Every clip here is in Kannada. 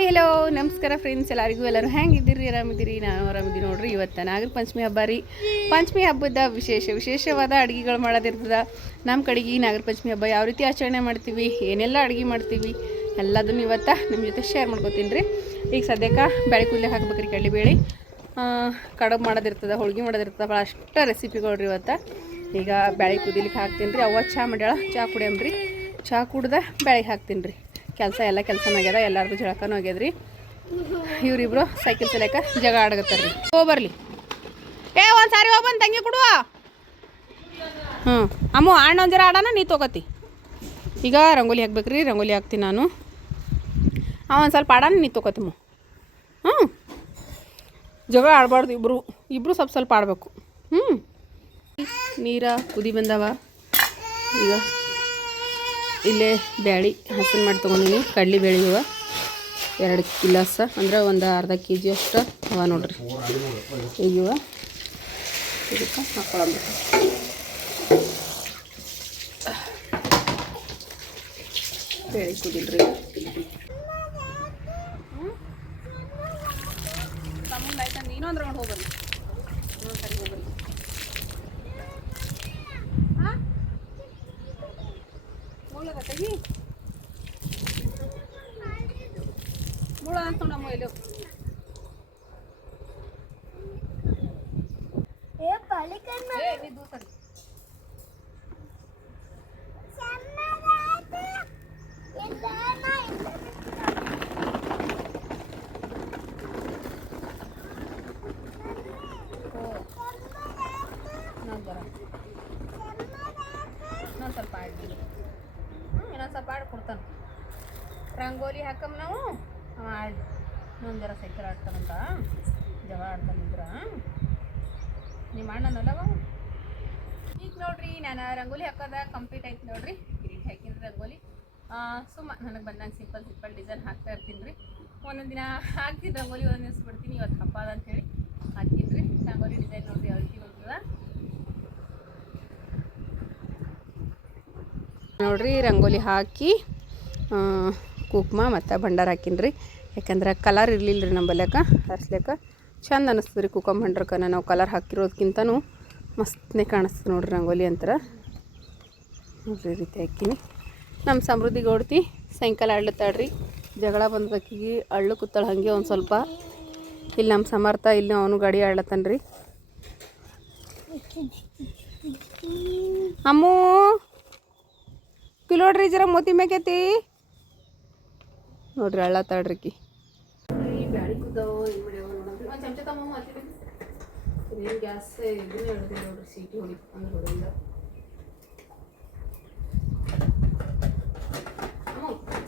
ಹಾಯ್ ಹಲೋ ನಮಸ್ಕಾರ ಫ್ರೆಂಡ್ಸ್, ಎಲ್ಲರೂ ಹೆಂಗಿದ್ದೀರಿ? ಆರಾಮಿದ್ದೀರಿ? ನಾನು ಆರಾಮಿದ್ದೀನಿ ನೋಡ್ರಿ. ಇವತ್ತು ನಾಗರ ಪಂಚಮಿ ಹಬ್ಬ ರೀ. ಪಂಚಮಿ ಹಬ್ಬದ ವಿಶೇಷವಾದ ಅಡುಗೆಗಳು ಮಾಡೋದಿರ್ತದೆ. ನಮ್ಮ ಕಡೆಗೆ ನಾಗರ ಪಂಚಮಿ ಹಬ್ಬ ಯಾವ ರೀತಿ ಆಚರಣೆ ಮಾಡ್ತೀವಿ, ಏನೆಲ್ಲ ಅಡುಗೆ ಮಾಡ್ತೀವಿ ಎಲ್ಲದನ್ನು ಇವತ್ತು ನಿಮ್ಮ ಜೊತೆ ಶೇರ್ ಮಾಡ್ಕೊತೀನಿ ರೀ. ಈಗ ಸದ್ಯಕ್ಕೆ ಬೇಳೆ ಕುದ್ಲಿಕ್ಕೆ ಹಾಕ್ಬೇಕ್ರಿ. ಕಡಲೆಬೇಳೆ ಕಡುಬು ಮಾಡೋದಿರ್ತದೆ, ಹೋಳ್ಗೆ ಮಾಡೋದಿರ್ತದೆ, ಭಾಳ ಅಷ್ಟು ರೆಸಿಪಿಗಳು ರೀ ಇವತ್ತು. ಈಗ ಬೇಳೆ ಕುದಿಲಿಕ್ಕೆ ಹಾಕ್ತೀನಿ ರೀ. ಅವ್ವ ಚಹಾ ಮಾಡ್ಯಾಳ, ಚಹಾ ಕುಡಿಯಮ್ರಿ. ಚಹಾ ಕುಡ್ದೆ ಬೇಳೆಗೆ ಹಾಕ್ತೀನಿ ರೀ. ಎಲ್ಲ ಕೆಲಸನೂ ಆಗ್ಯದ, ಎಲ್ಲರಿಗೂ ಜಳಕನೂ ಆಗ್ಯದ್ರಿ. ಇವರಿಬ್ರು ಸೈಕಲ್ ಚಲಾಕ ಜಗ ಆಡಗತ್ತಾರ ರೀ. ಹೋಗ್ಬರ್ಲಿ ಒಂದು ಸಾರಿ ಹೋಗ್ಬಂದು ತಂಗಿ ಕೊಡುವ. ಅಮ್ಮ ಅಣ್ಣ ಒಂದು ಜರ ಆಡೋಣ, ನೀ ತೊಗೋತಿ. ಈಗ ರಂಗೋಲಿ ಹಾಕ್ಬೇಕ್ರಿ. ರಂಗೋಲಿ ಹಾಕ್ತೀನಿ ನಾನು. ಒಂದು ಸ್ವಲ್ಪ ಆಡೋಣ, ನೀ ತೊಗೋತಿಮ್ಮ. ಜಗ ಆಡಬಾರ್ದು, ಇಬ್ಬರು ಸ್ವಲ್ಪ ಆಡಬೇಕು. ನೀರ ಕುದಿ ಬಂದವ. ಈಗ ಇಲ್ಲೇ ಬ್ಯಾಳಿ ಹಸನ್ ಮಾಡಿ ತೊಗೊಂಡಿನಿ. ಕಡ್ಲಿ ಬೇಳೆ ಇವ 2 ಗಿಲಾಸ, ಅಂದ್ರೆ ಒಂದು ಅರ್ಧ kg ಅಷ್ಟು ಅವ ನೋಡ್ರಿ. ಈಗಿವ ಇದಕ್ಕೆ ಹಾಕ್ಕೊಳಬೇಕು. ಬೇಳೆ ಕುದಿಲ್ರಿ. ತಮ್ಮಂದು ಆಯ್ತು ನೀನು ಅಂದ್ರೆ ಹೋಗ್ಬರ್ರಿ. ಸರಿ ಹೋಗ್ಬರ್ರಿ. ತೆಗಿ ಮುಳ ಅಂತ ನಮ್ಮ ಇಲ್ಲಿ ನಾನು ಸ್ವಲ್ಪ ಆಡ್ತೀನಿ. ಇನ್ನೊಂದು ಸ್ವಲ್ಪ ಆಡ್ಕೊಡ್ತಾನೆ. ರಂಗೋಲಿ ಹಾಕಮ್ಮ ನಾವು ಆಡಿ ಇನ್ನೊಂದು ಜರ ಸೈಕಲ್ ಆಡ್ತಾನಂತ ಜಗಳ ಆಡ್ತಾನಿದ್ರ ನಿಮ್ಮ ಅಣ್ಣನಲ್ಲವ. ಈಗ ನೋಡ್ರಿ, ನಾನು ರಂಗೋಲಿ ಹಾಕೋದ ಕಂಪ್ಲೀಟ್ ಆಯ್ತು ನೋಡ್ರಿ. ಗಿರೀಟ್ ಹಾಕಿನ್ರಿ ರಂಗೋಲಿ. ನನಗೆ ಬಂದಂಗೆ ಸಿಂಪಲ್ ಡಿಸೈನ್ ಹಾಕ್ತಾ ಇರ್ತೀನಿ ರೀ. ಒಂದೊಂದು ದಿನ ಹಾಕ್ತೀನಿ ರಂಗೋಲಿ, ಒಂದೊಂದು ದಿವಸ ಬಿಡ್ತೀನಿ. ಇವತ್ತು ಹಬ್ಬ ಅದ ಅಂಥೇಳಿ ಹಾಕ್ತೀನಿ ರೀ. ರಂಗೋಲಿ ಡಿಸೈನ್ ನೋಡ್ರಿ ಯಾವ ರೀತಿ ಬರ್ತದ ನೋಡ್ರಿ. ರಂಗೋಲಿ ಹಾಕಿ ಕುಕ್ಮ ಮತ್ತು ಭಂಡಾರ ಹಾಕಿನ್ರಿ. ಯಾಕಂದ್ರೆ ಕಲರ್ ಇರಲಿಲ್ಲ ರೀ ನಂಬಲ್ಯಾಕ, ಹರ್ಸ್ಲಿಕ್ಕೆ ಚಂದ ಅನ್ನಿಸ್ತದೆ ರೀ. ಕುಕ್ಕಂ ಭಂಡಾರಕ್ಕೆ ನಾವು ಕಲರ್ ಹಾಕಿರೋದಕ್ಕಿಂತನೂ ಮಸ್ತನೇ ಕಾಣಿಸ್ತದೆ ನೋಡ್ರಿ ರಂಗೋಲಿ ಅಂತರ. ನೋಡ್ರಿ ರೀತಿ ಹಾಕಿನಿ. ನಮ್ಮ ಸಮೃದ್ಧಿ ಗೌಡ್ತಿ ಸಾಯಂಕಾಲ ಆಡ್ಲತ್ತಾಡ್ರಿ. ಜಗಳ ಬಂದಕ್ಕಿಗೆ ಅಳ್ಳು ಕೂತಾಳ ಹಾಗೆ ಒಂದು ಸ್ವಲ್ಪ. ಇಲ್ಲಿ ನಮ್ಮ ಸಮರ್ಥ ಇಲ್ಲಿ ಅವನು ಗಾಡಿ ಆಡ್ಲತ್ತಾನ ರೀ. ಅಮ್ಮೂ ಕಿಲೋಡ್ರಿ ಜರ ಮೋತಿ ಮೇಕೈತಿ ನೋಡ್ರಿ. ಅಳ್ಳತ್ತಾಡ್ರಿಕಿ ಬ್ಯಾಳಿ ಕುದ್ದಾವ. ಏನು ಮಾಡ್ಯಾವ ನೋಡ್ರಿ. ಒಂದು ಚಮಚ ತಮ್ಮ ಹಾಕಿರಿ. ಏನು ಗ್ಯಾಸ್ ಇದನ್ನೇ ಹೇಳಿದ್ರಿ ನೋಡ್ರಿ. ಸೀಟಿ ಹೊಡಿ ಅಂದ್ರೆ ಹೊಡೆಯಿಂದ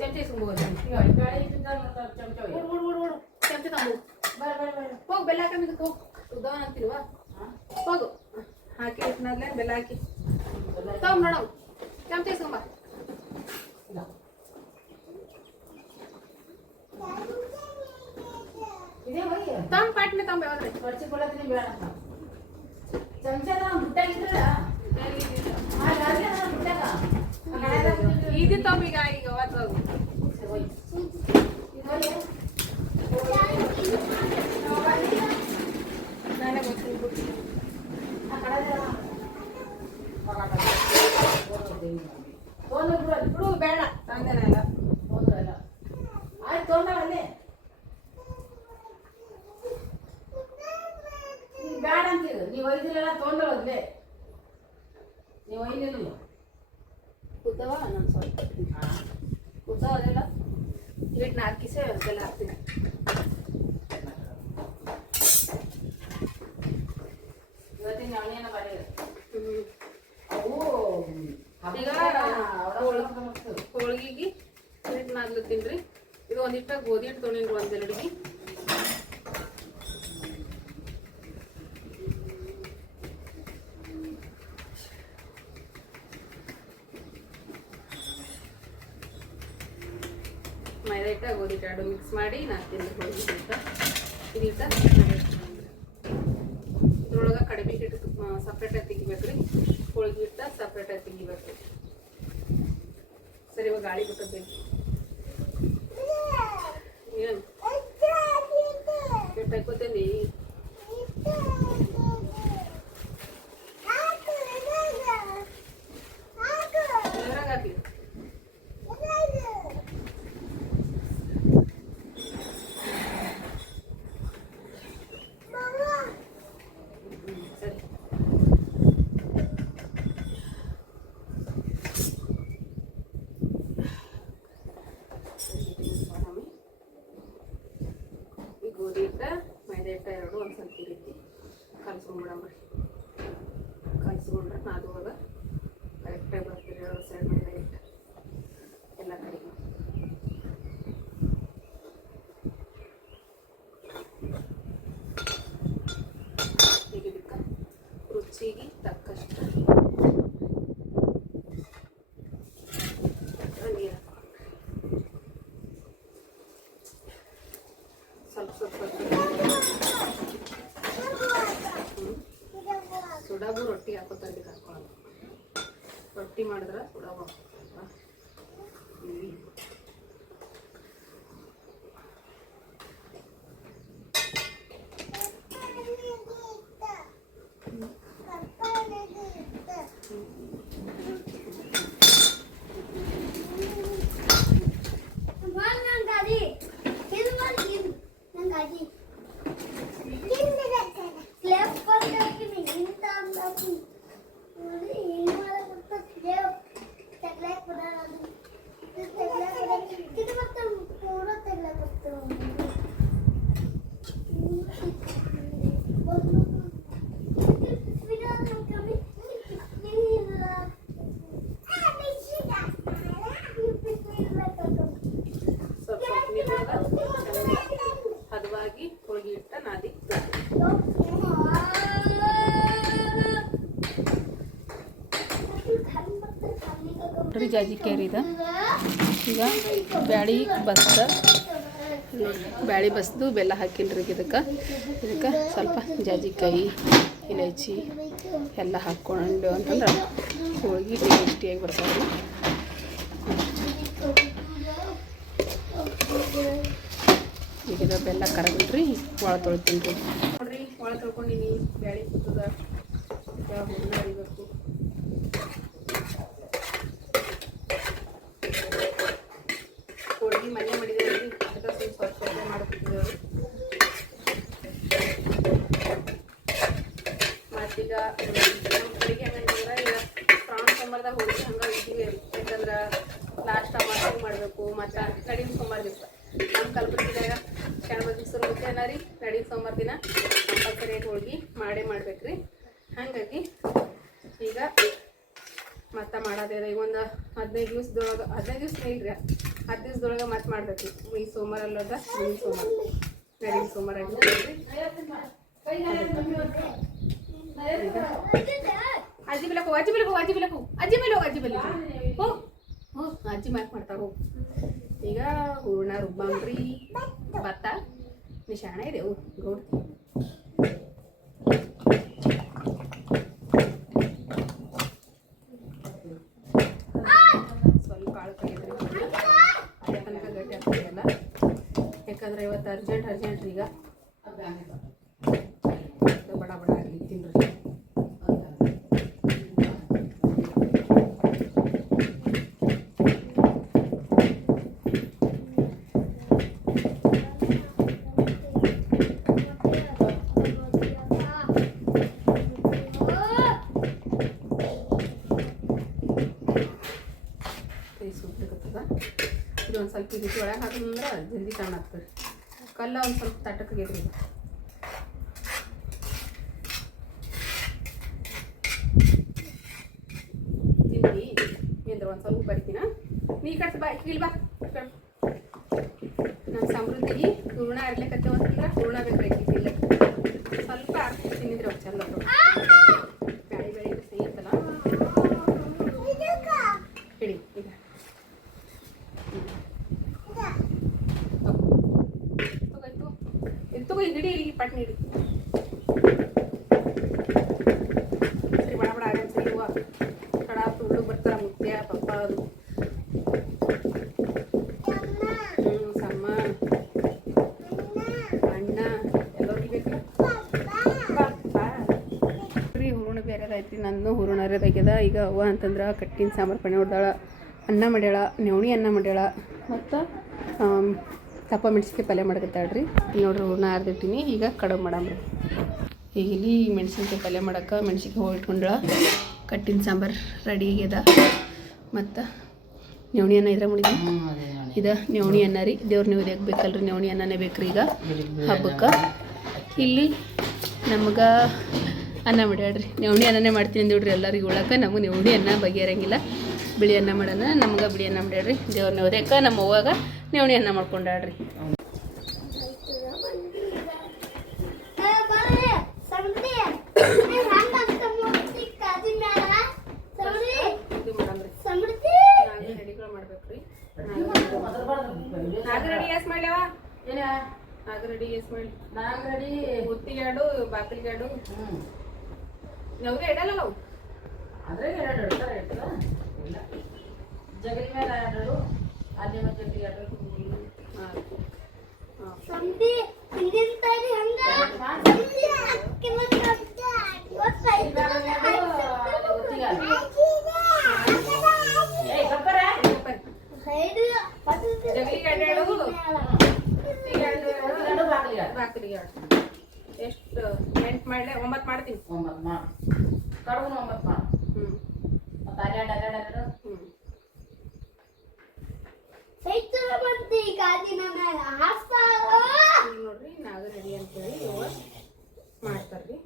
ಚಮಚ ಇಸ್ಕೊಂಬೋದ್ರಿ. ಚಮಚ ತಮ್ಮ ಹೋಗಿ ಬೆಲ್ಲ ಹಾಕಿ ಹೋಗಿ ಉದ್ದವ ಅಂತೀವ. ಹೋಗು ಹಾಕಿ ಇಟ್ನಾದ್ಲೆ ಬೆಲ್ಲ ಹಾಕಿ ತಗೊಂಡು ನೋಡಮ್. ಚಮಚ ಇಸ್ಕೊಂಬ. ತಮ್ಮ ಪಾಟ್ನೆ ತಮ್ಮ ಯಾವ್ದ್ರಿ ಹೊಡ್ಸಿಕೊಳ್ಳೋದ್ರಿ ಬೇಡ. ಇದು ತಮ್ಮ ಈಗ ನಾನೇ ಗೊತ್ತಿಲ್ಲ. ಬಿಡು ಬೇಡ ತಂದೆನ ಎಲ್ಲ ತೊಂದ್ರಲ್ಲ. ಆಯ್ತು ತೊಂದಳಲ್ಲೇ ಬೇಡ ಅಂತೀರ. ನೀವು ಒಯ್ದಿರಲ್ಲ ತೊಂದಳದ್ಲೇ. ನೀವು ಒಯ್ಲಿಲ್ಲ ಕೂತವ. ನಾನು ಸ್ವಲ್ಪ ಕೂತಾವ ಅದೆಲ್ಲ ಇಟ್ಟು 4 ಕಿಸೆ ಅದೆಲ್ಲ ಹಾಕ್ತೀನಿ. ಇವತ್ತಿನ ಅವನೇನ ಬಾರಿ ಅವು ಈಗ ಹೋಳ್ಗಿಗೆ ಹಿಟ್ಟು ನಾದ್ಲತ್ತೀನಿ ರೀ. ಇದು ಒಂದಿಟ್ಟ ಗೋಧಿ ಹಿಟ್ಟು ತೊಗೊಂಡಿನ್ರಿ 1 ಜರಡಿಗೆ. ಮೈದಾ ಹಿಟ್ಟ ಗೋಧಿ ಹಿಟ್ಟು 2 ಮಿಕ್ಸ್ ಮಾಡಿ ನಾದ್ತೀನಿ ಹೋಳ್ಗಿ ಹಿಟ್ಟ. ಇದೀಟ ಇದ್ರೊಳಗೆ ಕಡಿಮೆ ಹಿಟ್ಟು ಸಪ್ರೇಟಾಗಿ ತೆಗಿಬೇಕ್ರಿ. ಹೋಳ್ಗಿ ಹಿಟ್ಟ ಸಪ್ರೇಟಾಗಿ ತೆಗಿಬೇಕ್ರಿ. ಸರಿ, ಇವಾಗ ಗಾಳಿ ಬಿಟ್ಟದ್ದು ಏನು ಗೋಧಿ ಹಿಟ್ಟು ಮೈದಾ ಹಿಟ್ಟು ಎರಡು ಒಂದು ಸ್ವಲ್ಪ ಈ ರೀತಿ ಕಲಿಸ್ಕೊಂಡ್ಬಿಡಂಬ್ರಿ. ಕಲಿಸ್ಕೊಂಡ್ರೆ ನಾದುವಾಗ ಕರೆಕ್ಟಾಗಿ ಬರ್ತೀರಿ ಎರಡು ಸೈಡ್ ಮೈದಾ ಹಿಟ್ಟು ಎಲ್ಲ ಕಡೆಗೂ. ಈಗ ಇದಕ್ಕೆ ರುಚಿಗೆ ತಕ್ಕಷ್ಟು ನೀರು ಸ್ವಲ್ಪ ಸುಡಾಗು ರೊಟ್ಟಿ ಹಾಕೋತಾರೆ ಇದಕ್ಕೆ ಹಾಕೊಳ್ಳೋದು. ರೊಟ್ಟಿ ಮಾಡಿದ್ರೆ ಸುಡಾಗು ಹದವಾಗಿ ಹೋಳಿಗೆ ಹಿಟ್ಟ ನಾದಿ ಜಾಜಿಕಾಯಿ ಇದೆ. ಈಗ ಬ್ಯಾಳಿ ಬಸ್ದು ಬೆಲ್ಲ ಹಾಕಿನ್ರಿ ಇದಕ್ಕೆ ಸ್ವಲ್ಪ ಜಾಜಿಕಾಯಿ ಇಲೈಚಿ ಎಲ್ಲ ಹಾಕ್ಕೊಂಡು ಅಂತಂದ್ರೆ ಹೋಳಿಗೆ ಟೇಸ್ಟಿಯಾಗಿ ಬರ್ತಾವೆ. ಈಗ ಬೆಲ್ಲ ಕರಗಿಲ್ರಿ ಒಳ ತೊಳ್ತೀನಿ ರೀ. ನೋಡ್ರಿ ಒಳ ತೊಳ್ಕೊಂಡಿನಿ. ಬ್ಯಾಳಿ ಕೂತದ ಹೂರ್ಣ ಅರಿಬೇಕು. ಹೋಳಿಗೆ ಮನೆ ಮಾಡಿದೇವೆ ರೀ, ಅದಕ್ಕೆ ಸ್ವಲ್ಪ ಮಾಡ್ಕೊತಿದ್ದೇವೆ. ಮತ್ತೀಗ ನಮ್ಮ ಕಡೆಗೆ ಹೆಂಗಂತಂದ್ರೆ ಈಗ ಶ್ರಾವಣ ಸೋಮವಾರದಾಗ ಹೋಳಿಗೆ ಹಂಗೆ ಇದ್ದೀವಿ ರೀ. ಯಾಕಂದ್ರೆ ಲಾಸ್ಟ್ ಅಮಾವಾಸ್ಯೆ ಮಾಡಬೇಕು ಮತ್ತು ಕಡಿಮೆ ಸೋಮವಾರ ದಿವಸ ನಮ್ಮ ಕಲಬುರಗಿದಾಗ ಶರಣಬಸವೇಶ್ವರ ಮುಖ್ಯನ ರೀ. ಕಡಿಮೆ ಸೋಮವಾರ ದಿನ ಕಂಪಲ್ಸರಿ ಹೋಳಿಗೆ ಮಾಡ್ಬೇಕು ರೀ. ಹಾಗಾಗಿ ಈಗ ಮತ್ತೆ ಮಾಡೋದೇ ಈಗ ಒಂದು 15 ದಿವಸದೊಳಗೆ 15 ದಿವಸ ಇಲ್ರಿ 10 ದಿವಸದೊಳಗೆ ಮತ್ತೆ ಮಾಡ್ಬೇಕು ರೀ. ಈ ಸೋಮವಾರ ಅಲ್ಲದ ಮುಂದಿನ ಸೋಮವಾರ ಕಡಿಮೆ ಸೋಮವಾರ ಆಗಿರ್ತೀವಿ. ಅಜ್ಜಿ ಮೇಲೆ ಹೋಗು ಅಜ್ಜಿ ಮ್ಯಾಕ್ ಮಾಡ್ತಾರ ಹೋಗು. ಈಗ ಹೂರ್ಣ ರುಬ್ಬಂಬ್ರಿ ಭತ್ತ ನೀ ಶಾಣ ಇದೆವು ಗೌಡ್ತಿ. ಸ್ವಲ್ಪ ಕಾಳು ಕಲಿದ್ರಿ ತನಕ ಗಟ್ಟಿ ಆಗ್ತದಲ್ಲ. ಯಾಕಂದ್ರೆ ಇವತ್ತು ಅರ್ಜೆಂಟ್ ಈಗ ಬಡ ಆಗಲಿ ತಿನ್ರಿ. ಇದೊಂದು ಸ್ವಲ್ಪ ರೀತಿ ಒಳಗೆ ಹಾಕಿದ್ರೆ ಜಲ್ದಿ ಸಣ್ಣ ಆಗ್ತದೆ. ಕಲ್ಲ ಒಂದು ಸ್ವಲ್ಪ ತಟ್ಟಕ್ಕಾಗೈತ್ರಿ. ಇದು ತಿಂದು ಏನ್ರ ಒಂದು ಸ್ವಲ್ಪ ಬರಿತೀನ ನೀ ಕಟ್ಸ ಬಾ ಇಲ್ಲಿ ಬಾ. ನಮ್ಮ ಸಮೃದ್ಧಿಗೆ ಹೂರ್ಣ ಇರ್ಲಿಕ್ಕತ್ತೇವ ಅಂತಂದ್ರೆ ಹೂರ್ಣ ಬೇಕಾಗಿ ಇಲ್ಲ ಸ್ವಲ್ಪ ತಿನ್ನಿದ್ರೆ ಅವ್ರು ಚಂದ ಬ್ಯಾಳಿ ಸಿಹಿ ಅಂತಲ್ಲ ಹಿಡಿ. ಈಗ ತಗೋ ಹಿಡಿ ಇಲ್ಲಿ ಪಟ್ನಿ ಹಿಡಿ. ಸರಿ ಬಡ ಆಗಲ್ಲ ಸರಿ ಹೂವು ಕಡ ಹುಡುಗ ಬರ್ತಾರ ಮುತ್ಯ ಪಪ್ಪ ಅದು ಸಮ್ಮ ಅಣ್ಣ ಎಲ್ಲರಿಗೂ ಬೇಕು ರೀ. ಹೂರ್ಣ ಬೇರೆದೈತಿ ನಂದು ಹೂರ್ಣ ಅರೆದಾಗ್ಯದ. ಈಗ ಅವ್ವ ಅಂತಂದ್ರೆ ಕಟ್ಟಿನ ಸಾಂಬಾರು ಪಣೆ ಹೊಡ್ದಾಳ, ಅನ್ನ ಮಾಡ್ಯಾಳ, ನವಣಿ ಅನ್ನ ಮಾಡ್ಯಾಳ ಮತ್ತು ತಪ್ಪ ಮೆಣಸಿನ್ಕಾಯಿ ಪಲ್ಯ ಮಾಡಕತ್ತಾಳ್ರಿ. ನೋಡ್ರಿ ಹೂರ್ಣ ಅರ್ದಿಟ್ಟಿನಿ. ಈಗ ಕಡುಬು ಮಾಡಮ್ರಿ. ಈಗ ಇಲ್ಲಿ ಮೆಣಸಿನ್ಕಾಯಿ ಪಲ್ಯ ಮಾಡಕ್ಕೆ ಮೆಣಸಿನ್ಕಾಯಿ ಹೋಗಿಟ್ಕೊಂಡ್ಳ. ಕಟ್ಟಿನ ಸಾಂಬಾರು ರೆಡಿ ಆಗ್ಯದ ಮತ್ತು ನವಣಿ ಅನ್ನ ಇದ್ರೆ ಮಾಡಿದ್ವಿ. ಇದು ನವಣಿ ಅನ್ನ ರೀ, ದೇವ್ರ ನೈವೇದ್ಯಕ್ಕೆ ಬೇಕಲ್ರಿ, ನವಣಿ ಅನ್ನನೇ ಬೇಕ್ರಿ ಈಗ ಹಬ್ಬಕ್ಕೆ. ಇಲ್ಲಿ ನಮ್ಗೆ ಅನ್ನ ಮಾಡ್ಯಾಡ್ರಿ, ನವಣಿ ಅನ್ನನೇ ಮಾಡ್ತೀನಿ ಅಂದಿಡ್ರಿ ಎಲ್ಲರಿಗೆ ಉಳಕ್ಕೆ. ನಮಗೆ ನವಣಿ ಅನ್ನ ಬಗೆಹರಂಗಿಲ್ಲ, ಬಿಳಿ ಅನ್ನ ಮಾಡೋಣ. ನಮ್ಗೆ ಬಿಳಿ ಅನ್ನ ಮಾಡ್ಯಾಡ್ರಿ ದೇವ್ರ ನೈವೇದ್ಯಕ್ಕೆ. ನಮ್ಮ ಅವ್ವಾಗ ನವಣಿ ಅನ್ನ ಮಾಡ್ಕೊಂಡಾಡ್ರಿ. ಗುತ್ತಿಗಾಡು ಬಾಕಲಿಗಾಡು ನವ್ಗೆ ಇಡಲ್ಲ ನಾವು ಅದ್ರಾಗ ಎರಡು ಇಡ್ತಾರೆ ಇಲ್ಲ ಜಗಲಿ ಮೇಲೆ ಎರಡು ಅಲ್ಲಿ ಮತ್ತೆ ಜಗಲಿ ಎರಡು ಎಷ್ಟು 8 ಮಾಡಲೆ 9 ಮಾಡ್ತೀನಿ. 9 ಮಾಡಿ ಕಡುಬು 9 ಮಾಡಿ. ಮತ್ತೆ ಅಲ್ಲೆರಡು ನೋಡ್ರಿ ನಾಗ ರೆಡಿ ಅಂತೇಳಿ ಮಾಡ್ತಾರ್ರಿ.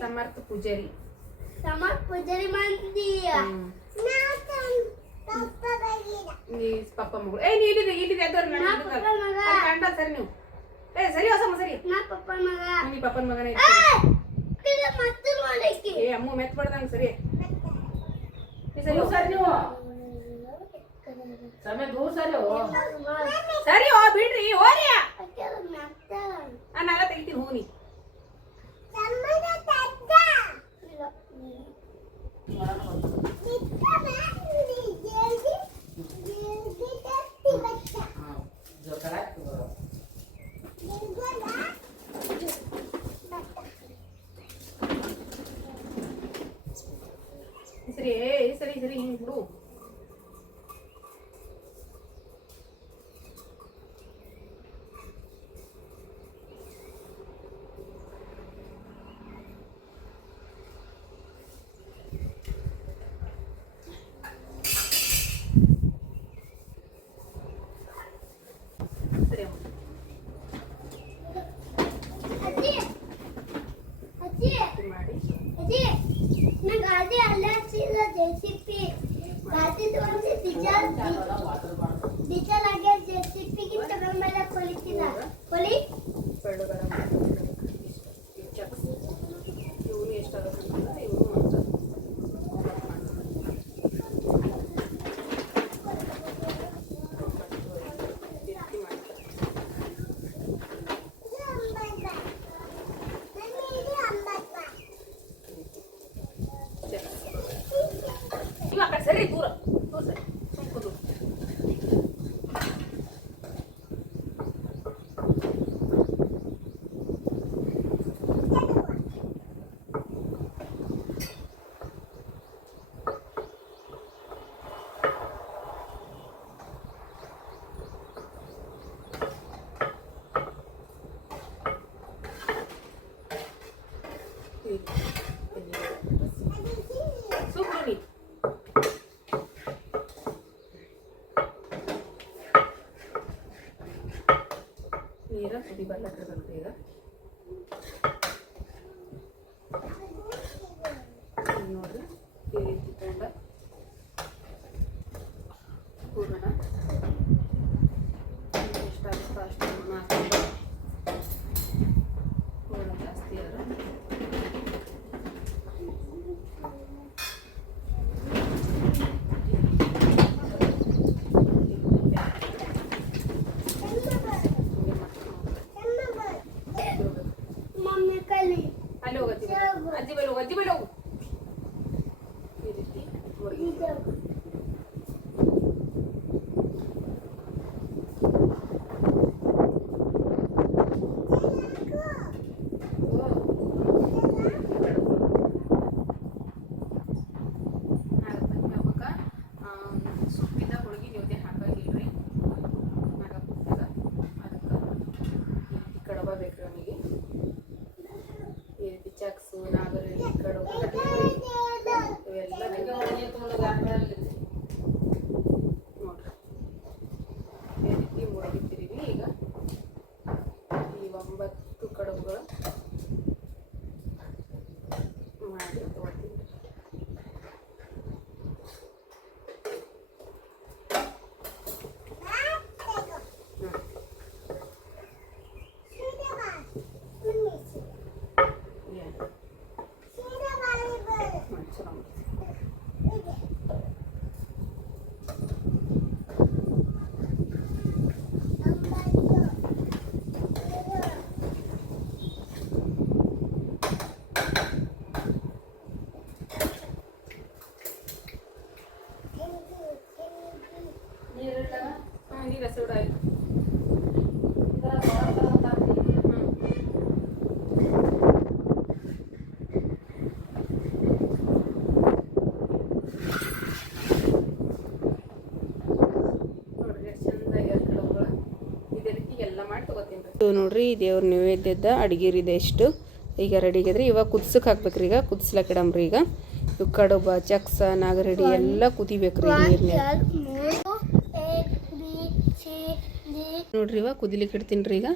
ಸಮರ್ಥ ಪೂಜಾರಿ ಪಪ್ಪ ಮಗಳು ಇಲ್ಲಿ ಸರಿ ನೀವು ಸರಿ ಹೊಸ ಸರಿ ನೀ ಪಪ್ಪನ ಮಗನೇ ಅಮ್ಮ ಮೆತ್ಬಾರ್ದಂಗ ಸರಿ ಸರಿ ನೀವು ಸಮಯ ದೂರ ಸರಿ ಓ ಬಿಡ್ರಿ ಹೋರಿ ನಾನೆಲ್ಲ ತೆಗಿತೀನಿ ಹೂನಿ ಸರಿ ಹಿಂಗ್ ಬಿಡು. ಸರಿ ದೂರ ಸರಿ ಸುಬ್ರಿ ನೀರ ಕುದಿ ಬರ್ಲತ್ತಿರಬೇಕು ಈಗ. ನೋಡ್ರಿ ಈ ರೀತಿ ತಗೊಂಡ ಹೂರಣ ಎಷ್ಟಾಗುತ್ತೋ ಅಷ್ಟು ಹಾಕಿ ಹೂರಣ ಜಾಸ್ತಿ ಅದ ನೀರು ಹಸಿ ಬಿಡಾಯಿ ನೋಡ್ರಿ ದೇವ್ರ ನೈವೇದ್ಯದ ಅಡಿಗೆರಿದೆ ಎಷ್ಟು ಈಗ ರೆಡಿ ಆಗಿದ್ರಿ ಇವಾಗ ಕುದಿಸಕ್ಕೆ ಹಾಕ್ಬೇಕ್ರಿ ಈಗ ಕುದಿಸ್ಲಕ್ಕೆ ಇಡಮ್ರಿ ಈಗ ಇವು ಕಡುಬ ಚಕ್ಸ ನಾಗರಡಿ ಎಲ್ಲ ಕುದಿಬೇಕ್ರಿ ನೀರ್ನ್ಯಾಗ ನೋಡ್ರಿ ಇವಾಗ ಕುದಿಲಿಕ್ಕೆ ಇಡ್ತೀನಿ ರೀ ಈಗ